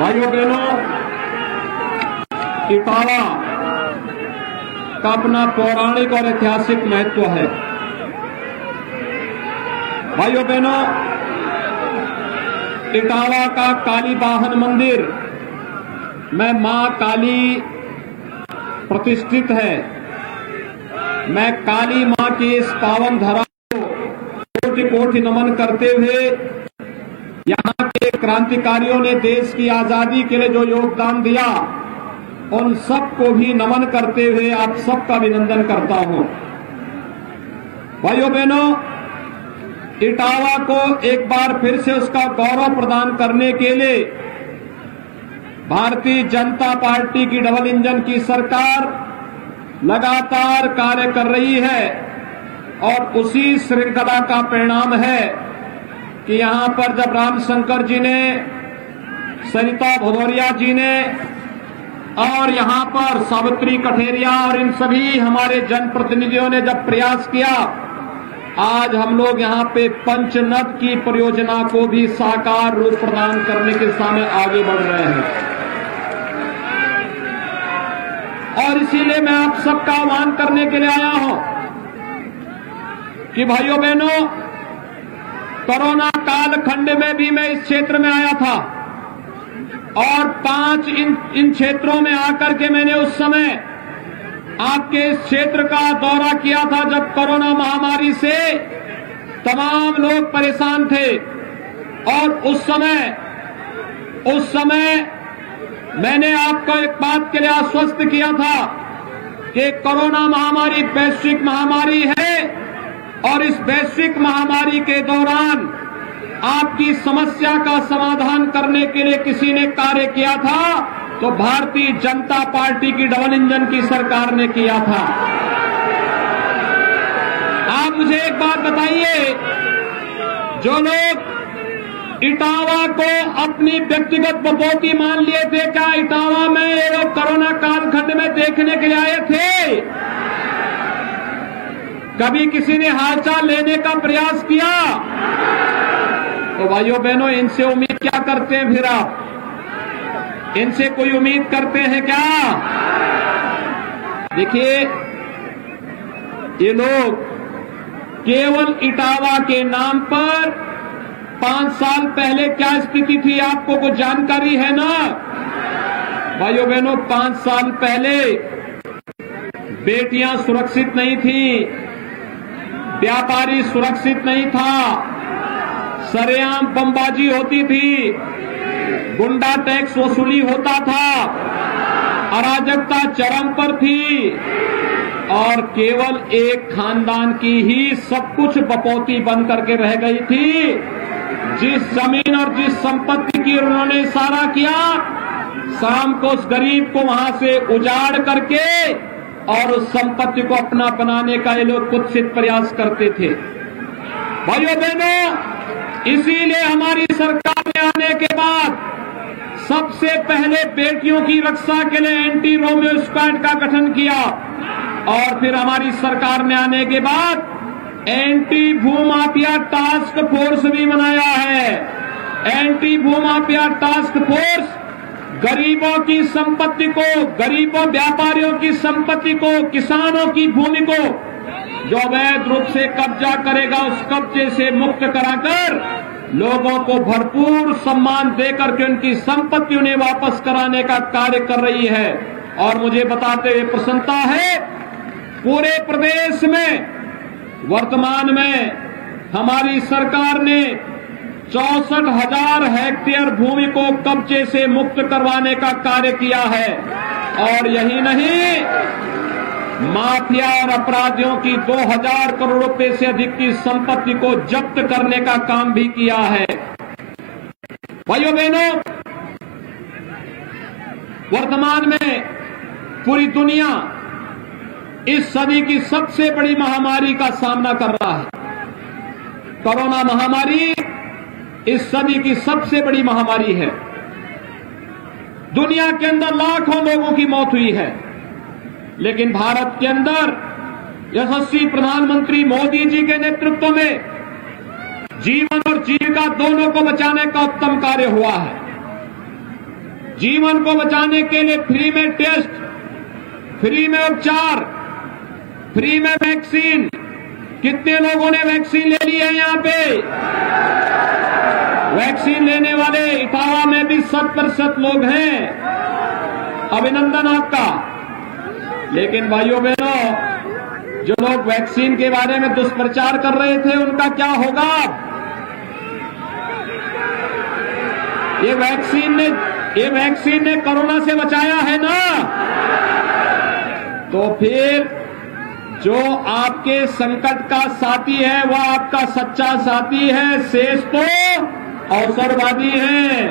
भाइयों बहनों, इटावा का अपना पौराणिक और ऐतिहासिक महत्व है। भाइयों बहनों, इटावा का काली वाहन मंदिर में मां काली प्रतिष्ठित है। मैं काली मां की इस पावन धरा को कोटि कोटि नमन करते हुए यहां के क्रांतिकारियों ने देश की आजादी के लिए जो योगदान दिया, उन सबको भी नमन करते हुए आप सबका अभिनंदन करता हूं। भाइयों बहनों, इटावा को एक बार फिर से उसका गौरव प्रदान करने के लिए भारतीय जनता पार्टी की डबल इंजन की सरकार लगातार कार्य कर रही है और उसी श्रृंखला का परिणाम है कि यहां पर जब रामशंकर जी ने, सरिता भदौरिया जी ने और यहां पर सावित्री कठेरिया और इन सभी हमारे जनप्रतिनिधियों ने जब प्रयास किया, आज हम लोग यहां पे पंचनद की परियोजना को भी साकार रूप प्रदान करने के सामने आगे बढ़ रहे हैं। और इसीलिए मैं आप सबका आह्वान करने के लिए आया हूं कि भाइयों बहनों, कोरोना कालखंड में भी मैं इस क्षेत्र में आया था और 5 इन क्षेत्रों में आकर के मैंने उस समय आपके इस क्षेत्र का दौरा किया था जब कोरोना महामारी से तमाम लोग परेशान थे। और उस समय मैंने आपको एक बात के लिए आश्वस्त किया था कि कोरोना महामारी वैश्विक महामारी है और इस वैश्विक महामारी के दौरान आपकी समस्या का समाधान करने के लिए किसी ने कार्य किया था तो भारतीय जनता पार्टी की डबल इंजन की सरकार ने किया था। आप मुझे एक बात बताइए, जो लोग इटावा को अपनी व्यक्तिगत बपौती मान लिए थे, क्या इटावा में ये लोग कोरोना कालखंड में देखने के लिए आए थे? कभी किसी ने हालचाल लेने का प्रयास किया? तो भाइयों बहनों, इनसे उम्मीद क्या करते हैं फिर आप? इनसे कोई उम्मीद करते हैं क्या? देखिए, ये लोग केवल इटावा के नाम पर 5 साल पहले क्या स्थिति थी आपको कुछ जानकारी है ना? भाइयों बहनों, 5 साल पहले बेटियां सुरक्षित नहीं थी, व्यापारी सुरक्षित नहीं था, सरेआम बमबाजी होती थी, गुंडा टैक्स वसूली होता था, अराजकता चरम पर थी और केवल एक खानदान की ही सब कुछ बपौती बन करके रह गई थी। जिस जमीन और जिस संपत्ति की उन्होंने इशारा किया, शाम को उस गरीब को वहां से उजाड़ करके और उस संपत्ति को अपना बनाने का ये लोग कुत्सित प्रयास करते थे। भाइयों बहनों, इसीलिए हमारी सरकार में आने के बाद सबसे पहले बेटियों की रक्षा के लिए एंटी रोमियो स्क्वाड का गठन किया और फिर हमारी सरकार में आने के बाद एंटी भूमाफिया टास्क फोर्स भी बनाया है। एंटी भूमाफिया टास्क फोर्स गरीबों की संपत्ति को, गरीबों व्यापारियों की संपत्ति को, किसानों की भूमि को जो अवैध रूप से कब्जा करेगा, उस कब्जे से मुक्त कराकर लोगों को भरपूर सम्मान देकर के उनकी संपत्ति उन्हें वापस कराने का कार्य कर रही है। और मुझे बताते हुए प्रसन्नता है, पूरे प्रदेश में वर्तमान में हमारी सरकार ने 64,000 हेक्टेयर भूमि को कब्जे से मुक्त करवाने का कार्य किया है। और यही नहीं, माफिया और अपराधियों की 2,000 करोड़ रुपए से अधिक की संपत्ति को जब्त करने का काम भी किया है। भाइयों बहनों, वर्तमान में पूरी दुनिया इस सदी की सबसे बड़ी महामारी का सामना कर रहा है। कोरोना महामारी इस सदी की सबसे बड़ी महामारी है। दुनिया के अंदर लाखों लोगों की मौत हुई है, लेकिन भारत के अंदर यशस्वी प्रधानमंत्री मोदी जी के नेतृत्व में जीवन और जीविका दोनों को बचाने का उत्तम कार्य हुआ है। जीवन को बचाने के लिए फ्री में टेस्ट, फ्री में उपचार, फ्री में वैक्सीन। कितने लोगों ने वैक्सीन ले ली है यहां पे? वैक्सीन लेने वाले इटावा में भी 100% लोग हैं। अभिनंदन आपका। लेकिन भाइयों बहनों, जो लोग वैक्सीन के बारे में दुष्प्रचार कर रहे थे उनका क्या होगा? ये वैक्सीन ने कोरोना से बचाया है ना? तो फिर जो आपके संकट का साथी है वह आपका सच्चा साथी है, शेष तो अवसरवादी है।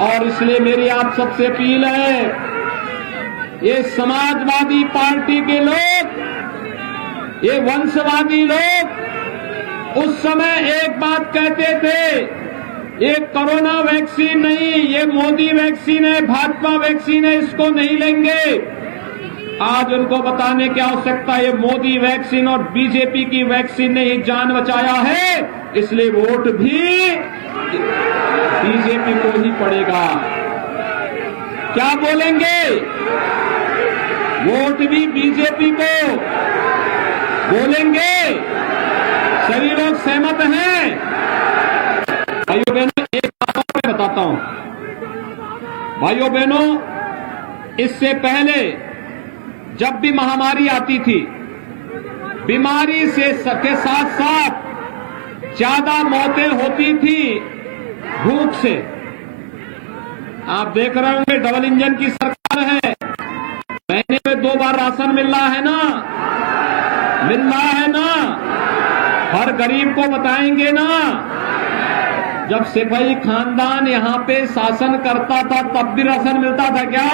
और इसलिए मेरी आप सबसे अपील है, ये समाजवादी पार्टी के लोग, ये वंशवादी लोग उस समय एक बात कहते थे, ये कोरोना वैक्सीन नहीं, ये मोदी वैक्सीन है, भाजपा वैक्सीन है, इसको नहीं लेंगे। आज उनको बताने की आवश्यकता, ये मोदी वैक्सीन और बीजेपी की वैक्सीन ने ही जान बचाया है, इसलिए वोट भी बीजेपी को ही पड़ेगा। क्या बोलेंगे? वोट भी बीजेपी को बोलेंगे। सभी लोग सहमत हैं? भाइयों बहनों, एक बात और मैं बताता हूं। भाइयों बहनों, इससे पहले जब भी महामारी आती थी, बीमारी से के साथ साथ ज्यादा मौतें होती थी भूख से। आप देख रहे होंगे डबल इंजन की सरकार है, महीने में 2 बार राशन मिल रहा है ना? मिल रहा है ना? हर गरीब को बताएंगे ना? जब सिपाही खानदान यहां पे शासन करता था तब भी राशन मिलता था क्या?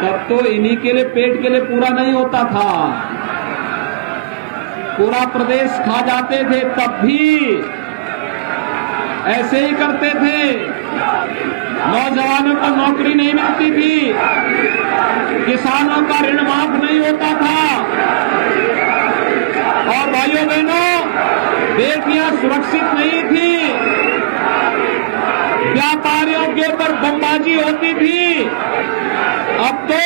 तब तो इन्हीं के लिए, पेट के लिए पूरा नहीं होता था, पूरा प्रदेश खा जाते थे। तब भी ऐसे ही करते थे, नौजवानों को नौकरी नहीं मिलती थी, किसानों का ऋण माफ नहीं होता था, और भाइयों बहनों, बेटियां सुरक्षित नहीं थी, व्यापारियों के ऊपर बमबाजी होती थी। अब तो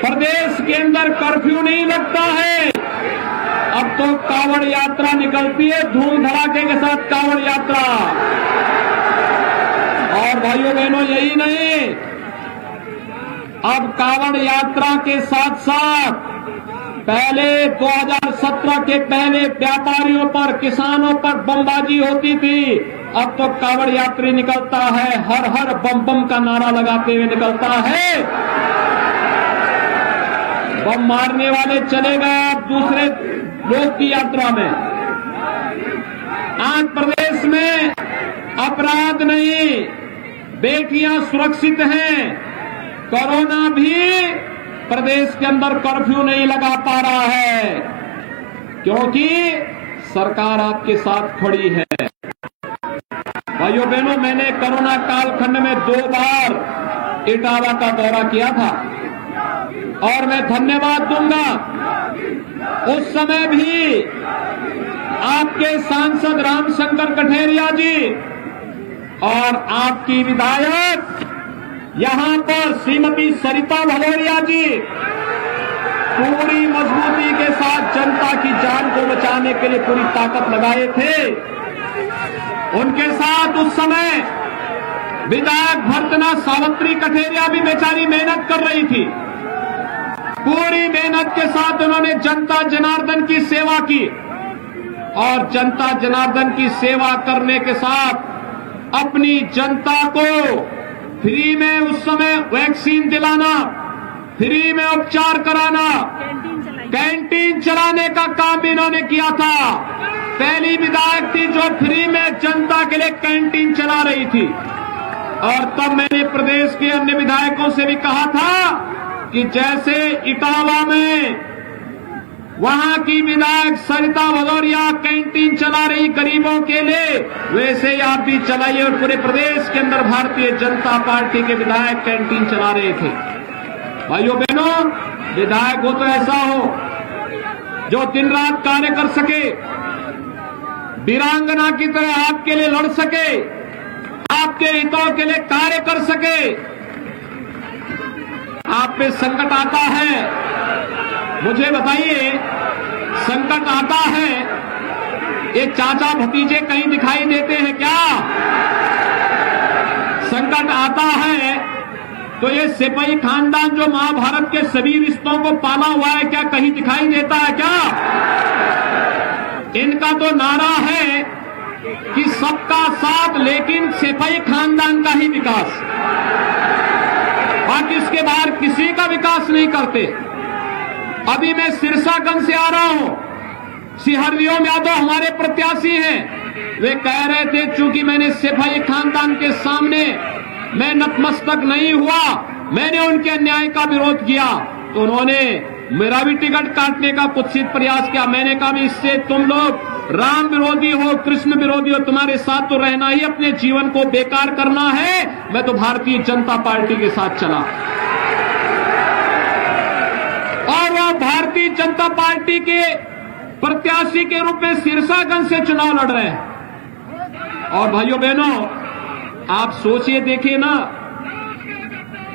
प्रदेश के अंदर कर्फ्यू नहीं लगता है, अब तो कांवड़ यात्रा निकलती है, धूम धड़ाके के साथ कांवड़ यात्रा। और भाइयों बहनों, यही नहीं, अब कांवड़ यात्रा के साथ साथ पहले 2017 के पहले व्यापारियों पर, किसानों पर बमबाजी होती थी, अब तो कांवड़ यात्री निकलता है, हर हर बम बम का नारा लगाते हुए निकलता है। बम मारने वाले चले गए अब दूसरे लोग की यात्रा में। आज प्रदेश में अपराध नहीं, बेटियां सुरक्षित हैं। कोरोना भी प्रदेश के अंदर कर्फ्यू नहीं लगा पा रहा है, क्योंकि सरकार आपके साथ खड़ी है। भाइयों बहनों, मैंने कोरोना कालखंड में 2 बार इटावा का दौरा किया था, और मैं धन्यवाद दूंगा, उस समय भी आपके सांसद रामशंकर कठेरिया जी और आपकी विधायक यहां पर श्रीमती सरिता भदौरिया जी पूरी मजबूती के साथ जनता की जान को बचाने के लिए पूरी ताकत लगाए थे। उनके साथ उस समय विधायक भर्तना सावित्री कठेरिया भी बेचारी मेहनत कर रही थी। पूरी मेहनत के साथ उन्होंने जनता जनार्दन की सेवा की, और जनता जनार्दन की सेवा करने के साथ अपनी जनता को फ्री में उस समय वैक्सीन दिलाना, फ्री में उपचार कराना, कैंटीन चलाने का काम इन्होंने किया था। पहली विधायक थी जो फ्री में जनता के लिए कैंटीन चला रही थी। और तब मैंने प्रदेश के अन्य विधायकों से भी कहा था कि जैसे इटावा में वहां की विधायक सरिता भदौरिया कैंटीन चला रही गरीबों के लिए, वैसे ही आप भी चलाइए। और पूरे प्रदेश के अंदर भारतीय जनता पार्टी के विधायक कैंटीन चला रहे थे। भाइयों बहनों, विधायक हो तो ऐसा हो जो दिन रात कार्य कर सके, वीरांगना की तरह आपके लिए लड़ सके, आपके हितों के लिए कार्य कर सके। आप पे संकट आता है, मुझे बताइए, संकट आता है, ये चाचा भतीजे कहीं दिखाई देते हैं क्या? संकट आता है तो ये सिपाही खानदान जो महाभारत के सभी रिश्तों को पाला हुआ है, क्या कहीं दिखाई देता है क्या? इनका तो नारा है कि सबका साथ, लेकिन सिपाही खानदान का ही विकास, बाकी इसके बाहर किसी का विकास नहीं करते। अभी मैं सिरसागंज से आ रहा हूं, श्री हरिओम यादव हमारे प्रत्याशी हैं। वे कह रहे थे चूंकि मैंने सिपाही खानदान के सामने मैं नतमस्तक नहीं हुआ, मैंने उनके अन्याय का विरोध किया, तो उन्होंने मेरा भी टिकट काटने का कुत्सित प्रयास किया। मैंने कहा इससे तुम लोग राम विरोधी हो, कृष्ण विरोधी हो, तुम्हारे साथ तो रहना ही अपने जीवन को बेकार करना है। मैं तो भारतीय जनता पार्टी के साथ चला और वह भारतीय जनता पार्टी के प्रत्याशी के रूप में सिरसागंज से चुनाव लड़ रहे हैं। और भाइयों बहनों, आप सोचिए, देखिए ना,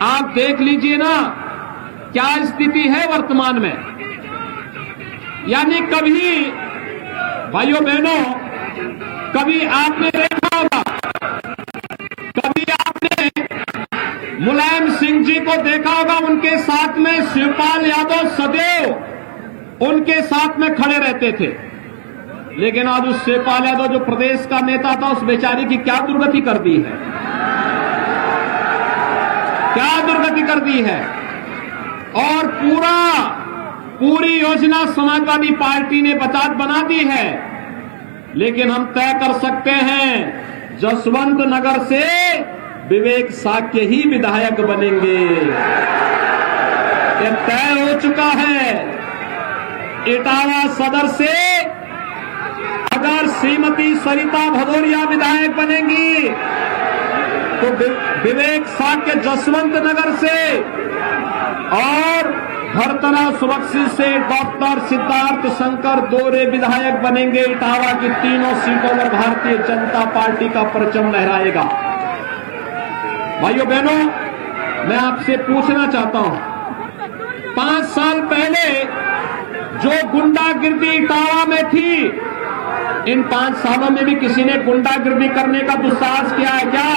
आप देख लीजिए ना क्या स्थिति है वर्तमान में। यानी कभी भाइयों बहनों, कभी आपने देखा होगा, कभी आपने मुलायम सिंह जी को देखा होगा, उनके साथ में शिवपाल यादव सदैव उनके साथ में खड़े रहते थे। लेकिन आज उस शिवपाल यादव जो प्रदेश का नेता था, उस बेचारी की क्या दुर्गति कर दी है, क्या दुर्गति कर दी है। और पूरी योजना समाजवादी पार्टी ने बना दी है। लेकिन हम तय कर सकते हैं, जसवंत नगर से विवेक साक्य ही विधायक बनेंगे, यह तय हो चुका है। इटावा सदर से अगर श्रीमती सरिता भदौरिया विधायक बनेंगी तो विवेक साक्य जसवंत नगर से, और भरतना सुरक्षित से डॉक्टर सिद्धार्थ शंकर दोरे विधायक बनेंगे। इटावा की तीनों सीटों पर भारतीय जनता पार्टी का परचम लहराएगा। भाइयों बहनों, मैं आपसे पूछना चाहता हूं, 5 साल पहले जो गुंडागिर्दी इटावा में थी, इन 5 सालों में भी किसी ने गुंडागिर्दी करने का दुस्साहस किया है क्या?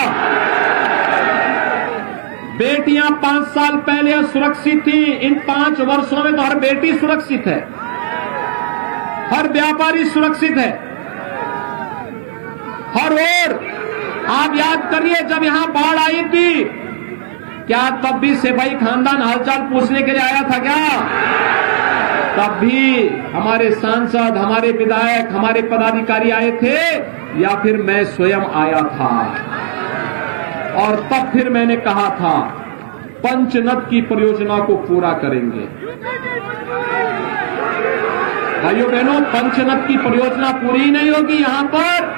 बेटियां 5 साल पहले सुरक्षित थी, इन 5 वर्षों में तो हर बेटी सुरक्षित है, हर व्यापारी सुरक्षित है, हर ओर। आप याद करिए, जब यहां बाढ़ आई थी, क्या तब भी सिपाही खानदान हालचाल पूछने के लिए आया था क्या? तब भी हमारे सांसद, हमारे विधायक, हमारे पदाधिकारी आए थे, या फिर मैं स्वयं आया था? और तब फिर मैंने कहा था, पंचनद की परियोजना को पूरा करेंगे। भाइयों बहनों, पंचनद की परियोजना पूरी नहीं होगी, यहां पर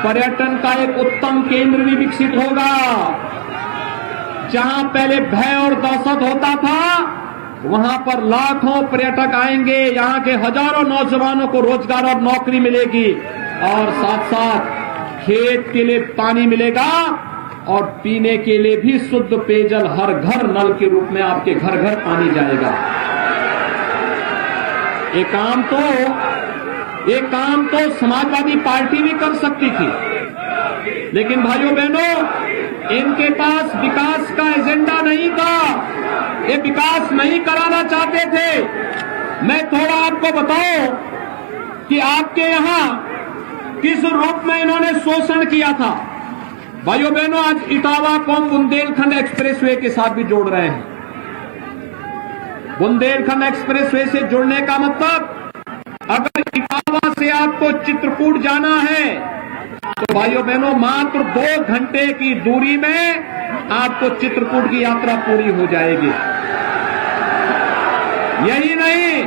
पर्यटन का एक उत्तम केंद्र भी विकसित होगा। जहां पहले भय और दहशत होता था, वहां पर लाखों पर्यटक आएंगे, यहां के हजारों नौजवानों को रोजगार और नौकरी मिलेगी, और साथ साथ खेत के लिए पानी मिलेगा, और पीने के लिए भी शुद्ध पेयजल हर घर नल के रूप में आपके घर घर पानी जाएगा। ये काम तो समाजवादी पार्टी भी कर सकती थी, लेकिन भाइयों बहनों, इनके पास विकास का एजेंडा नहीं था, ये विकास नहीं कराना चाहते थे। मैं थोड़ा आपको बताऊं कि आपके यहां किस रूप में इन्होंने शोषण किया था। भाइयों बहनों, आज इटावा को हम बुंदेलखंड एक्सप्रेसवे के साथ भी जोड़ रहे हैं। बुंदेलखंड एक्सप्रेसवे से जुड़ने का मतलब, अगर इटावा से आपको चित्रकूट जाना है तो भाइयों बहनों मात्र 2 घंटे की दूरी में आपको चित्रकूट की यात्रा पूरी हो जाएगी। यही नहीं,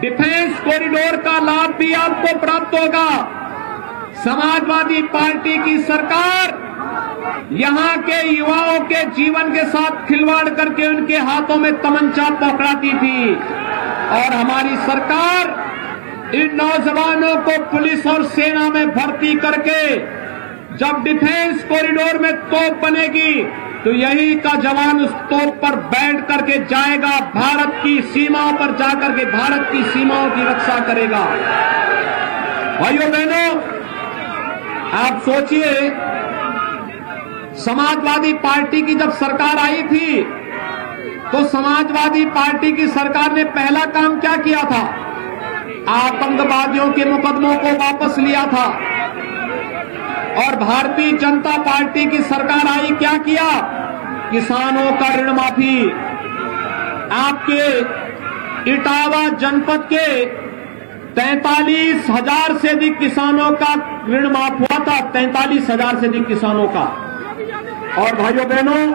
डिफेंस कॉरिडोर का लाभ भी आपको प्राप्त होगा। समाजवादी पार्टी की सरकार यहां के युवाओं के जीवन के साथ खिलवाड़ करके उनके हाथों में तमंचा पकड़ाती थी, और हमारी सरकार इन नौजवानों को पुलिस और सेना में भर्ती करके जब डिफेंस कॉरिडोर में तोप बनेगी तो यही का जवान उस तोप पर बैठ करके जाएगा, भारत की सीमाओं पर जाकर के भारत की सीमाओं की रक्षा करेगा। भाइयों बहनों, आप सोचिए, समाजवादी पार्टी की जब सरकार आई थी तो समाजवादी पार्टी की सरकार ने पहला काम क्या किया था? आतंकवादियों के मुकदमों को वापस लिया था। और भारतीय जनता पार्टी की सरकार आई, क्या किया? किसानों का ऋण माफी। आपके इटावा जनपद के 43,000 से अधिक किसानों का ऋण माफ हुआ था, 43,000 से अधिक किसानों का। और भाइयों बहनों,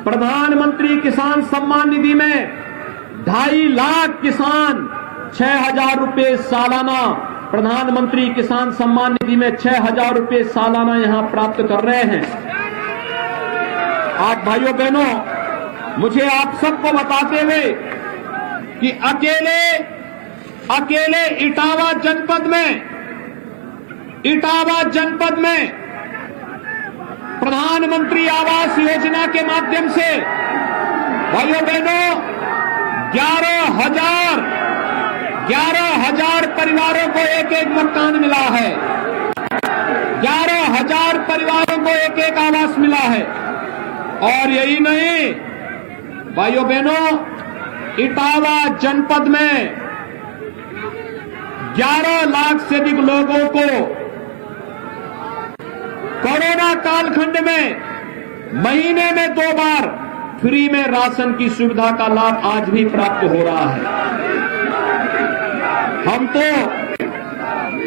प्रधानमंत्री किसान सम्मान निधि में 2.5 लाख किसान 6,000 रुपए सालाना, प्रधानमंत्री किसान सम्मान निधि में 6,000 रुपए सालाना यहां प्राप्त कर रहे हैं। आप भाइयों बहनों, मुझे आप सबको बताते हुए कि अकेले इटावा जनपद में प्रधानमंत्री आवास योजना के माध्यम से भाइयों बहनों 11,000 परिवारों को एक मकान मिला है। 11,000 परिवारों को एक आवास मिला है। और यही नहीं भाइयों बहनों, इटावा जनपद में 11 लाख से अधिक लोगों को कोरोना कालखंड में महीने में 2 बार फ्री में राशन की सुविधा का लाभ आज भी प्राप्त हो रहा है। हम तो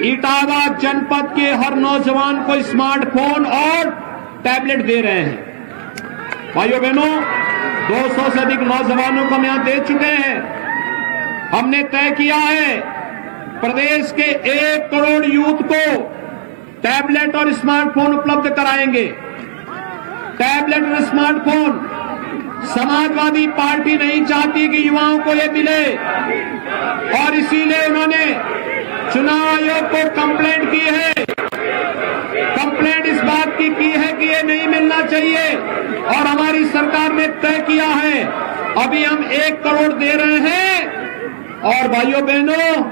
इटावा जनपद के हर नौजवान को स्मार्टफोन और टैबलेट दे रहे हैं। भाइयों बहनों, 200 से अधिक नौजवानों को हम यहां दे चुके हैं। हमने तय किया है प्रदेश के 1 करोड़ यूथ को टैबलेट और स्मार्टफोन उपलब्ध कराएंगे। टैबलेट और स्मार्टफोन समाजवादी पार्टी नहीं चाहती कि युवाओं को ये मिले, और इसीलिए उन्होंने चुनाव आयोग को कंप्लेंट की है। कंप्लेंट इस बात की है कि ये नहीं मिलना चाहिए, और हमारी सरकार ने तय किया है अभी हम 1 करोड़ दे रहे हैं। और भाइयों बहनों,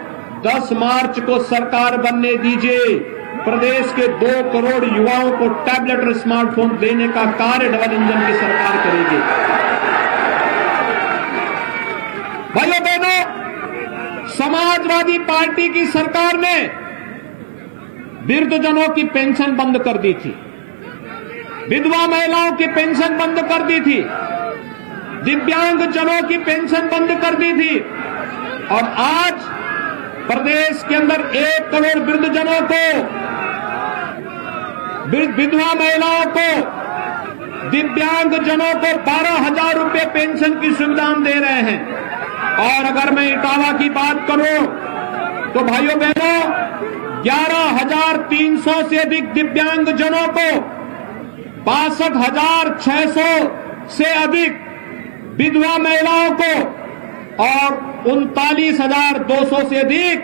10 मार्च को सरकार बनने दीजिए, प्रदेश के 2 करोड़ युवाओं को टैबलेट और स्मार्टफोन देने का कार्य डबल इंजन की सरकार करेगी। भाइयों बहनों, समाजवादी पार्टी की सरकार ने वृद्धजनों की पेंशन बंद कर दी थी, विधवा महिलाओं की पेंशन बंद कर दी थी, दिव्यांगजनों की पेंशन बंद कर दी थी। और आज प्रदेश के अंदर 1 करोड़ वृद्धजनों को, विधवा महिलाओं को, दिव्यांगजनों को 12,000 रुपए पेंशन की सुविधा हम दे रहे हैं। और अगर मैं इटावा की बात करूं तो भाइयों बहनों, 11,300 से अधिक दिव्यांगजनों को, 62,600 से अधिक विधवा महिलाओं को और 39,200 से अधिक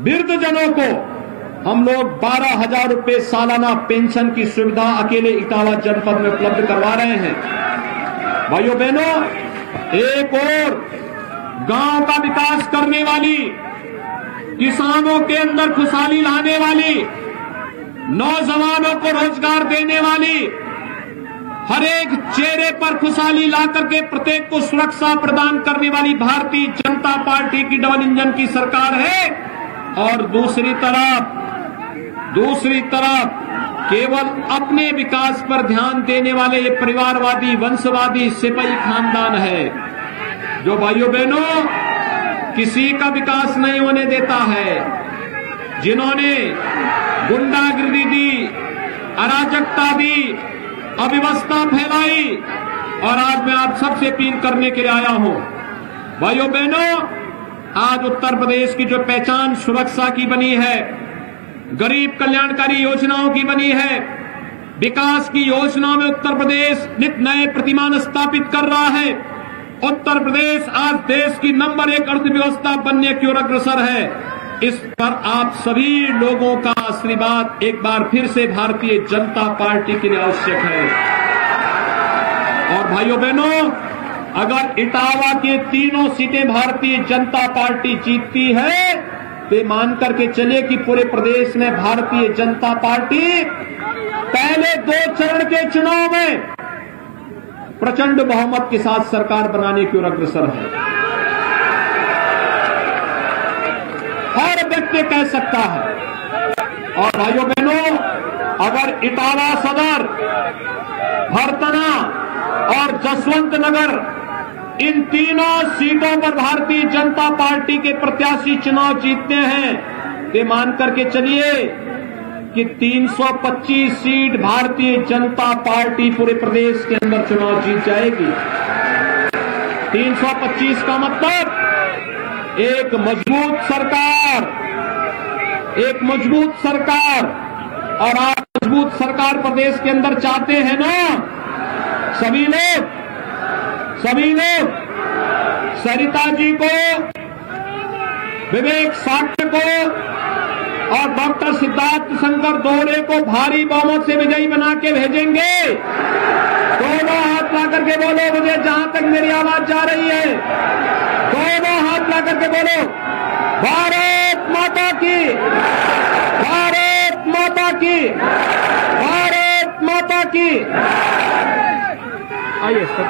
वृद्धजनों को हम लोग 12,000 रुपए सालाना पेंशन की सुविधा अकेले इटावा जनपद में उपलब्ध करवा रहे हैं। भाइयों बहनों, एक और गांव का विकास करने वाली, किसानों के अंदर खुशहाली लाने वाली, नौजवानों को रोजगार देने वाली, हर एक चेहरे पर खुशहाली ला करके प्रत्येक को सुरक्षा प्रदान करने वाली भारतीय जनता पार्टी की डबल इंजन की सरकार है। और दूसरी तरफ केवल अपने विकास पर ध्यान देने वाले ये परिवारवादी, वंशवादी सिपाही खानदान है, जो भाइयों बहनों किसी का विकास नहीं होने देता है, जिन्होंने गुंडागिरी दी, अराजकता दी, अव्यवस्था फैलाई। और आज मैं आप सबसे अपील करने के लिए आया हूं, भाइयों बहनों, आज उत्तर प्रदेश की जो पहचान सुरक्षा की बनी है, गरीब कल्याणकारी योजनाओं की बनी है, विकास की योजनाओं में उत्तर प्रदेश नित नए प्रतिमान स्थापित कर रहा है। उत्तर प्रदेश आज देश की नंबर 1 अर्थव्यवस्था बनने की ओर अग्रसर है। इस पर आप सभी लोगों का आशीर्वाद एक बार फिर से भारतीय जनता पार्टी के लिए आवश्यक है। और भाइयों बहनों, अगर इटावा के तीनों सीटें भारतीय जनता पार्टी जीतती है तो मान करके चले कि पूरे प्रदेश में भारतीय जनता पार्टी पहले 2 चरण के चुनाव में प्रचंड बहुमत के साथ सरकार बनाने की ओर अग्रसर है। हर व्यक्ति कह सकता है। और भाइयों बहनों, अगर इटावा सदर, भरतना और जसवंत नगर इन तीनों सीटों पर भारतीय जनता पार्टी के प्रत्याशी चुनाव जीतते हैं तो मान करके चलिए कि 325 सीट भारतीय जनता पार्टी पूरे प्रदेश के अंदर चुनाव जीत जाएगी। 325 का मतलब एक मजबूत सरकार। और आप मजबूत सरकार प्रदेश के अंदर चाहते हैं ना? सभी लोग सरिता जी को, विवेक साक्य को और डॉक्टर सिद्धार्थ शंकर दोहरे को भारी बहुमत से विजयी बना के भेजेंगे। दोनों हाथ ला करके बोलो मुझे, जहां तक मेरी आवाज जा रही है, दोनों हाथ ला करके बोलो भारत माता की, भारत माता की, भारत माता की। आइए सर।